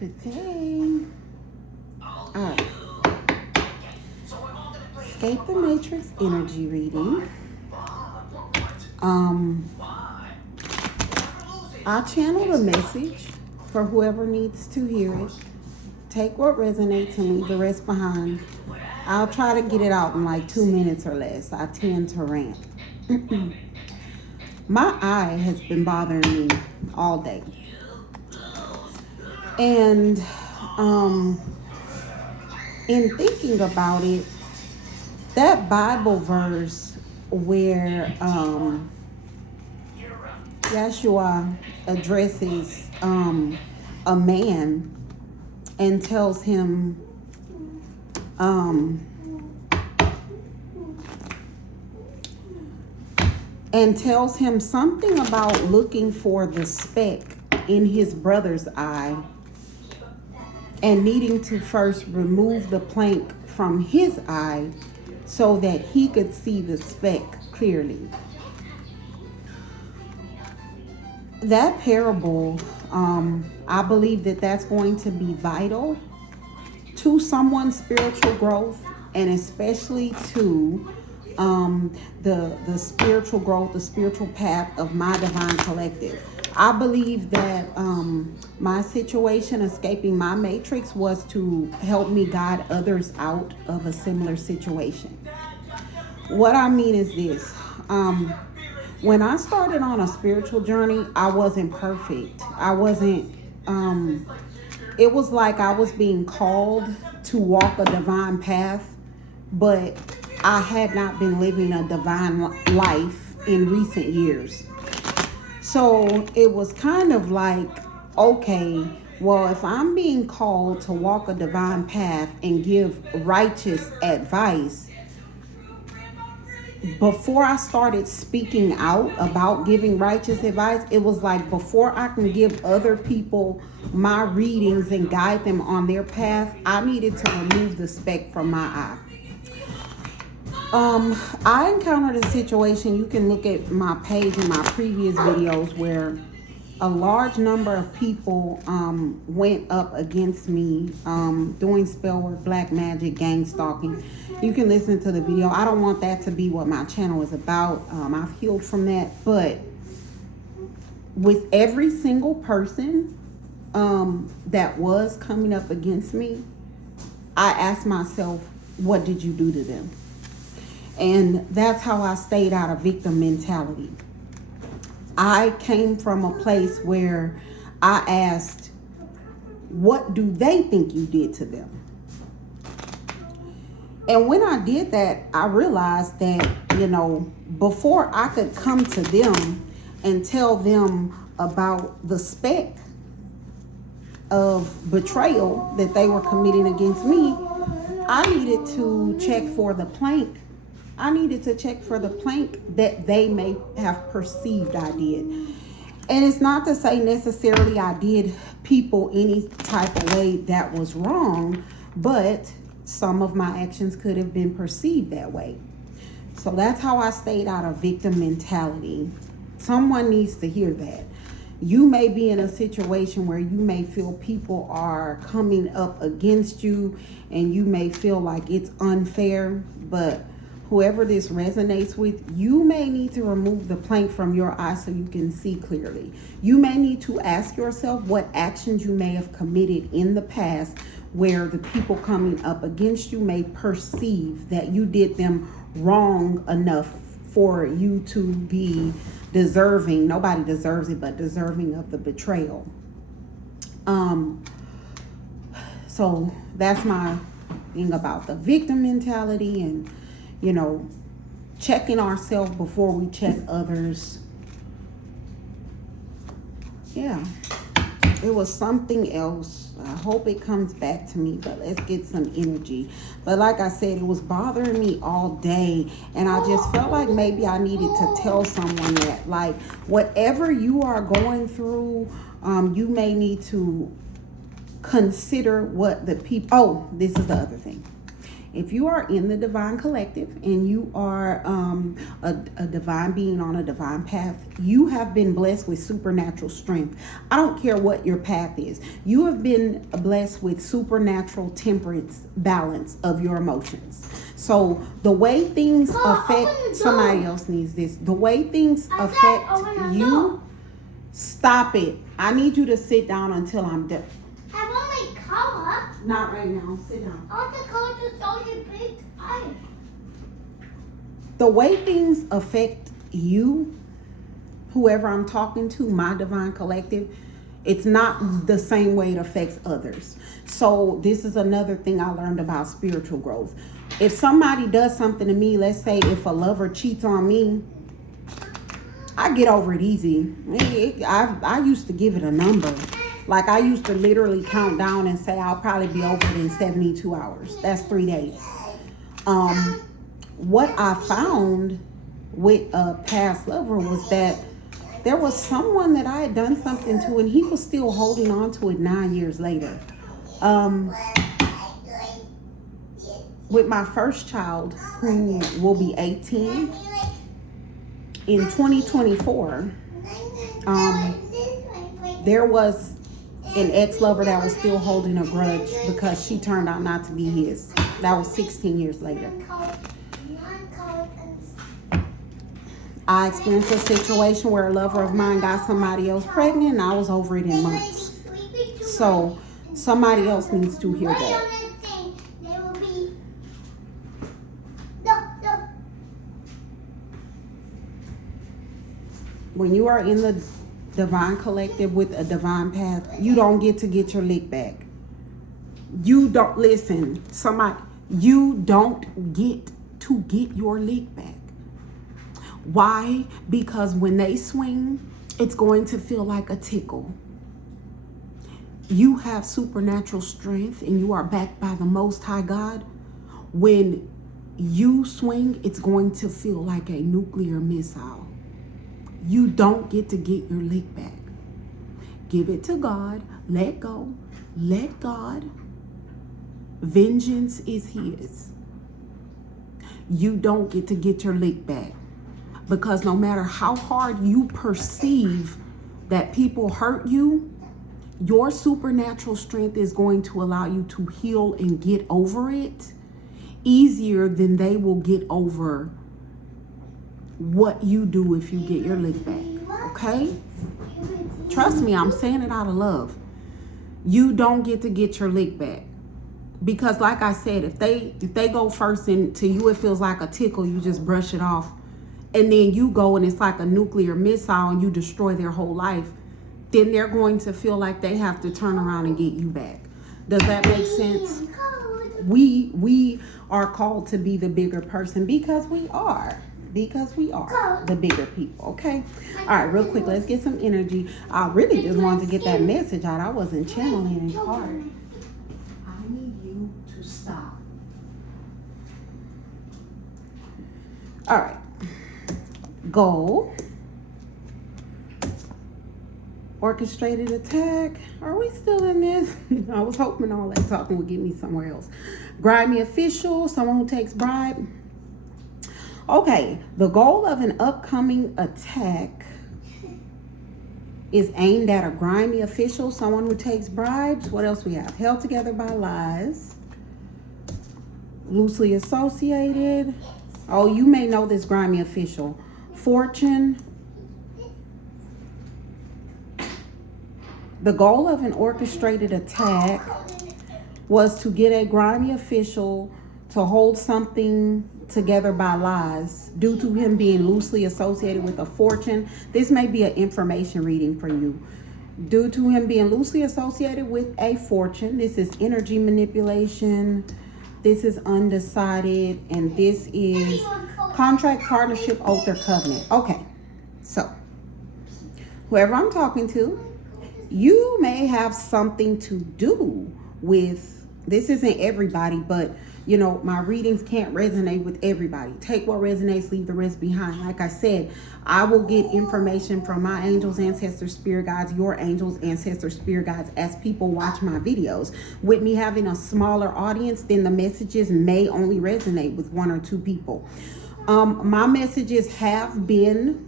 Good day. Alright. Escape the Matrix energy reading. I channeled a message for whoever needs to hear it. Take what resonates and leave the rest behind. I'll try to get it out in like 2 minutes or less. I tend to rant. My eye has been bothering me all day. And in thinking about it, that Bible verse where Yeshua addresses a man and tells him something about looking for the speck in his brother's eye and needing to first remove the plank from his eye so that he could see the speck clearly. That parable, I believe that that's going to be vital to someone's spiritual growth, and especially to the spiritual growth, the spiritual path of my divine collective. I believe that my situation, escaping my matrix, was to help me guide others out of a similar situation. What I mean is this. When I started on a spiritual journey, I wasn't perfect. It was like I was being called to walk a divine path, but I had not been living a divine life in recent years. So it was kind of like, okay, well, if I'm being called to walk a divine path and give righteous advice, before I started speaking out about giving righteous advice, it was like before I can give other people my readings and guide them on their path, I needed to remove the speck from my eye. I encountered a situation, you can look at my page in my previous videos, where a large number of people went up against me doing spell work, black magic, gang stalking. You can listen to the video. I don't want that to be what my channel is about. I've healed from that. But with every single person that was coming up against me, I asked myself, what did you do to them? And that's how I stayed out of victim mentality. I came from a place where I asked, what do they think you did to them? And when I did that, I realized that, before I could come to them and tell them about the speck of betrayal that they were committing against me, I needed to check for the plank. I needed to check for the plank that they may have perceived I did. And it's not to say necessarily I did people any type of way that was wrong, but some of my actions could have been perceived that way. So that's how I stayed out of victim mentality. Someone needs to hear that. You may be in a situation where you may feel people are coming up against you and you may feel like it's unfair, but whoever this resonates with, you may need to remove the plank from your eye so you can see clearly. You may need to ask yourself what actions you may have committed in the past where the people coming up against you may perceive that you did them wrong enough for you to be deserving. Nobody deserves it, but deserving of the betrayal. So that's my thing about the victim mentality and checking ourselves before we check others. Yeah, it was something else. I hope it comes back to me, but let's get some energy. But like I said, it was bothering me all day, and I just felt like maybe I needed to tell someone that, like, whatever you are going through, you may need to consider what the people, this is the other thing. if you are in the divine collective and you are a divine being on a divine path, you have been blessed with supernatural strength. I don't care what your path is. You have been blessed with supernatural temperance, balance of your emotions. So the way things affect somebody else needs this. The way things affect you, stop it. I need you to sit down until I'm done. I want my color. Not right now. Sit down. I want the color to show you big eyes. The way things affect you, whoever I'm talking to, my divine collective, it's not the same way it affects others. So this is another thing I learned about spiritual growth. If somebody does something to me, let's say if a lover cheats on me, I get over it easy. I used to give it a number. Like I used to literally count down and say I'll probably be over it in 72 hours. That's 3 days. What I found with a past lover was that there was someone that I had done something to and he was still holding on to it 9 years later. With my first child, who will be 18, in 2024, there was an ex-lover that was still holding a grudge because she turned out not to be his. That was 16 years later. I experienced a situation where a lover of mine got somebody else pregnant and I was over it in months. So somebody else needs to hear that. When you are in the divine collective with a divine path, you don't get to get your lick back. You don't, listen, you don't get to get your lick back. Why? Because when they swing, it's going to feel like a tickle. You have supernatural strength and you are backed by the Most High God. When you swing, it's going to feel like a nuclear missile. You don't get to get your lick back. Give it to God. Let go. Let God. Vengeance is His. You don't get to get your lick back. Because no matter how hard you perceive that people hurt you, your supernatural strength is going to allow you to heal and get over it easier than they will get over what you do if you get your lick back. Okay? Trust me, I'm saying it out of love. You don't get to get your lick back. Because like I said, if they go first and to you it feels like a tickle, you just brush it off. And then you go and it's like a nuclear missile and you destroy their whole life, then they're going to feel like they have to turn around and get you back. Does that make sense? We are called to be the bigger person because we are. Because we are the bigger people, okay? All right, real quick, let's get some energy. I really just wanted to get that message out. I wasn't channeling it hard. I need you to stop. All right. Goal. Orchestrated attack. Are we still in this? I was hoping all that talking would get me somewhere else. Grimy official, someone who takes bribe. Okay, the goal of an upcoming attack is aimed at a grimy official, someone who takes bribes. What else we have? Held together by lies. Loosely associated. Oh, you may know this grimy official. Fortune. The goal of an orchestrated attack was to get a grimy official to hold something together by lies due to him being loosely associated with a fortune. This may be an information reading for you. Due to him being loosely associated with a fortune, this is energy manipulation, this is undecided, and this is contract, partnership, oath, or covenant. Okay, so whoever I'm talking to, you may have something to do with This isn't everybody, but you know, my readings can't resonate with everybody. Take what resonates, leave the rest behind. Like I said, I will get information from my angels, ancestors, spirit guides, your angels, ancestors, spirit guides, as people watch my videos. With me having a smaller audience, then the messages may only resonate with 1 or 2 people. My messages have been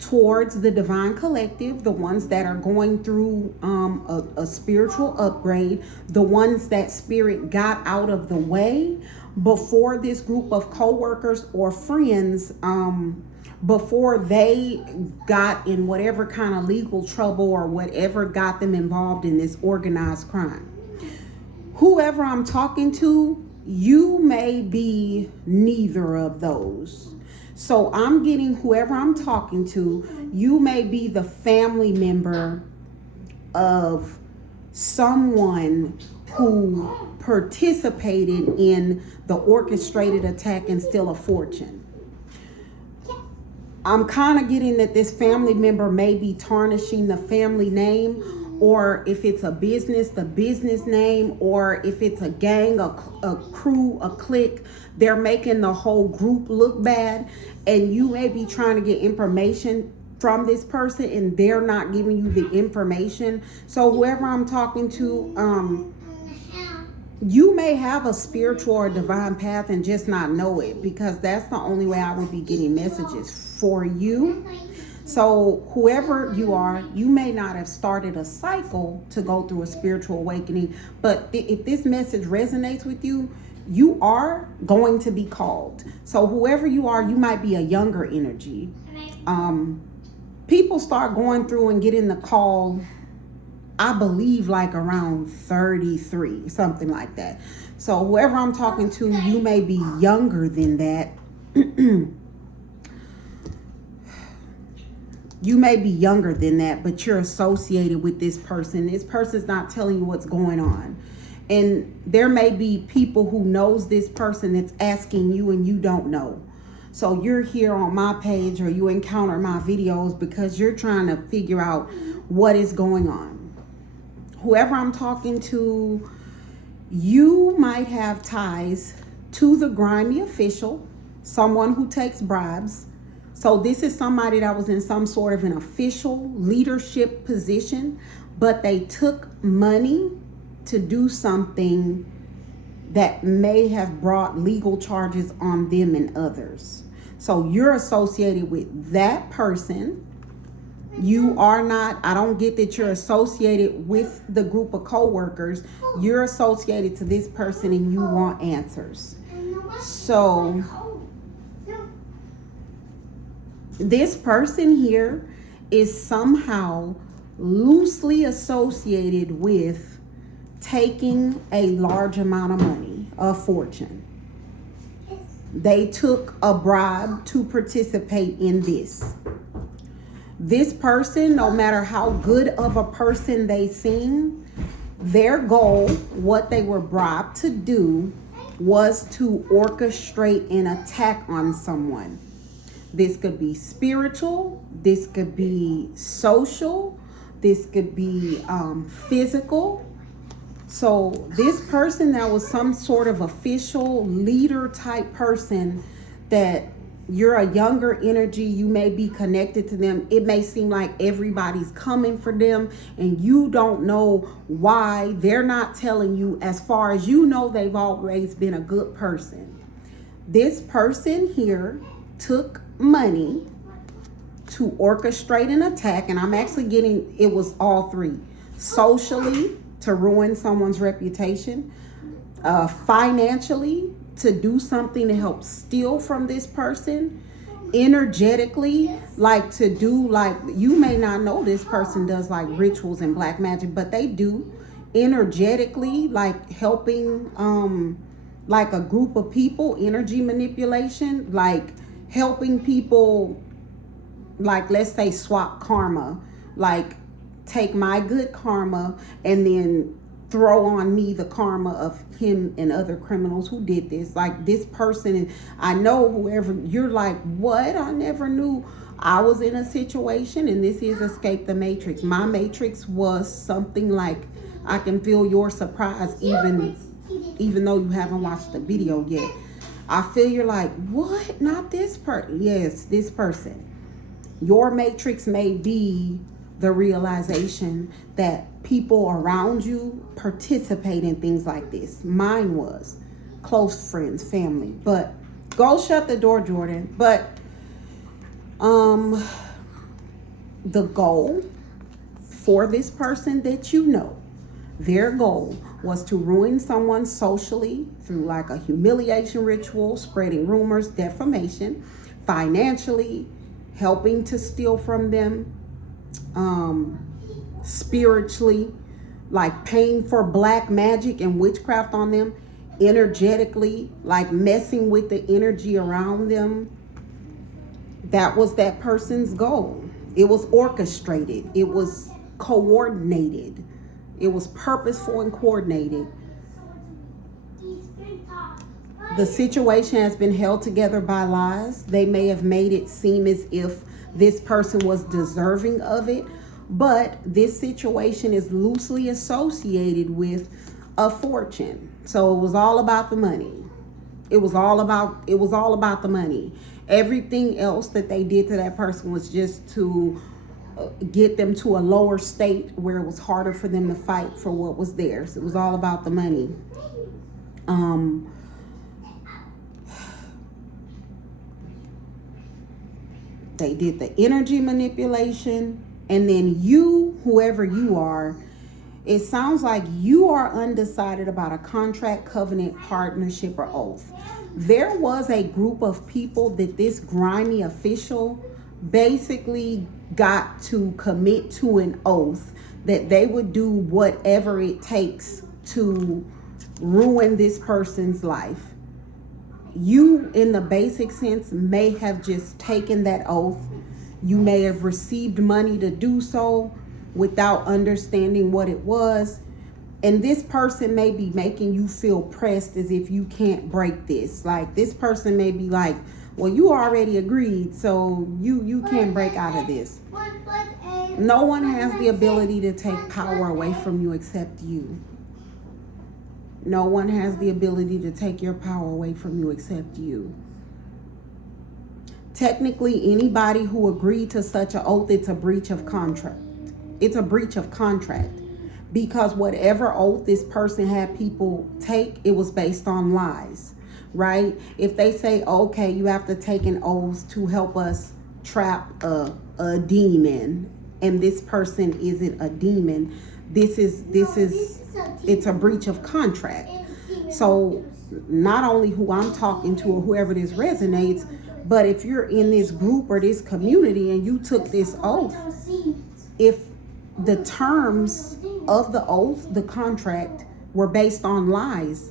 towards the divine collective, the ones that are going through a spiritual upgrade, the ones that spirit got out of the way before this group of co-workers or friends, before they got in whatever kind of legal trouble or whatever got them involved in this organized crime. Whoever I'm talking to, you may be neither of those. So I'm getting whoever I'm talking to, you may be the family member of someone who participated in the orchestrated attack and steal a fortune. I'm kind of getting that this family member may be tarnishing the family name, or if it's a business, the business name, or if it's a gang, a crew, a clique, they're making the whole group look bad, and you may be trying to get information from this person and they're not giving you the information. So whoever I'm talking to, you may have a spiritual or divine path and just not know it, because that's the only way I would be getting messages for you. So whoever you are, you may not have started a cycle to go through a spiritual awakening, but if this message resonates with you, you are going to be called. So whoever you are, you might be a younger energy. People start going through and getting the call, I believe, like around 33, something like that. So whoever I'm talking to, you may be younger than that. You may be younger than that, but you're associated with this person. This person's not telling you what's going on. And there may be people who knows this person that's asking you and you don't know. So you're here on my page or you encounter my videos because you're trying to figure out what is going on. Whoever I'm talking to, you might have ties to the grimy official, someone who takes bribes. So this is somebody that was in some sort of an official leadership position, but they took money to do something that may have brought legal charges on them and others. So you're associated with that person. You are not, I don't get that you're associated with the group of co-workers. You're associated to this person and you want answers. So this person here is somehow loosely associated with taking a large amount of money, a fortune. They took a bribe to participate in this. This person, no matter how good of a person they seem, their goal, what they were bribed to do, was to orchestrate an attack on someone. This could be spiritual, this could be social, this could be physical. So this person that was some sort of official leader type person, that you're a younger energy, you may be connected to them. It may seem like everybody's coming for them and you don't know why. They're not telling you. As far as you know, they've always been a good person. This person here took money to orchestrate an attack, and I'm actually getting, it was all three. Socially, to ruin someone's reputation, financially, to do something to help steal from this person, energetically, like to do, like, you may not know this person does like rituals and black magic, but they do. Energetically, like helping like a group of people, energy manipulation, like helping people, like let's say swap karma, like take my good karma and then throw on me the karma of him and other criminals who did this. Like this person, I know whoever, you're like, what? I never knew. I was in a situation, and this is Escape the Matrix. My matrix was something like, I can feel your surprise even even though you haven't watched the video yet. I feel you're like, what? Not this person. Yes, this person. Your matrix may be the realization that people around you participate in things like this. Mine was close friends, family. But go shut the door, Jordan. But the goal for this person that you know, their goal was to ruin someone socially through like a humiliation ritual, spreading rumors, defamation, financially, helping to steal from them, spiritually, like paying for black magic and witchcraft on them, energetically, like messing with the energy around them. That was that person's goal. It was orchestrated. It was coordinated. It was purposeful and coordinated. The situation has been held together by lies. They may have made it seem as if this person was deserving of it, but this situation is loosely associated with a fortune. So it was all about the money. It was all about the money. Everything else that they did to that person was just to get them to a lower state where it was harder for them to fight for what was theirs. It was all about the money. They did the energy manipulation, and then you, whoever you are, it sounds like you are undecided about a contract, covenant, partnership, or oath. There was a group of people that this grimy official basically got to commit to an oath that they would do whatever it takes to ruin this person's life. You, in the basic sense, may have just taken that oath. You may have received money to do so without understanding what it was. And this person may be making you feel pressed as if you can't break this. Like, this person may be like, well, you already agreed, so you can't break out of this. No one has the ability to take power away from you except you. No one has the ability to take your power away from you except you. Technically, anybody who agreed to such an oath, it's a breach of contract. It's a breach of contract. Because whatever oath this person had people take, it was based on lies, right? If they say, okay, you have to take an oath to help us trap a demon, and this person isn't a demon, it's a breach of contract. So not only who I'm talking to or whoever this resonates, but if you're in this group or this community and you took this oath, if the terms of the oath, the contract, were based on lies,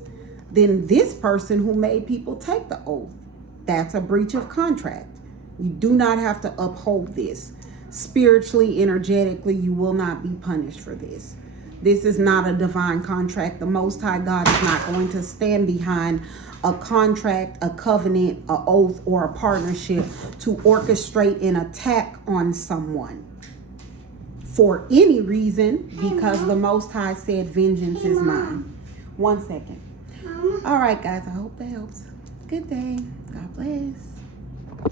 then this person who made people take the oath, that's a breach of contract. You do not have to uphold this. Spiritually, energetically, you will not be punished for this. This is not a divine contract. The Most High God is not going to stand behind a contract, a covenant, an oath, or a partnership to orchestrate an attack on someone for any reason, because the Most High said, vengeance is mine. 1 second. All right, guys, I hope that helps. Good day. God bless.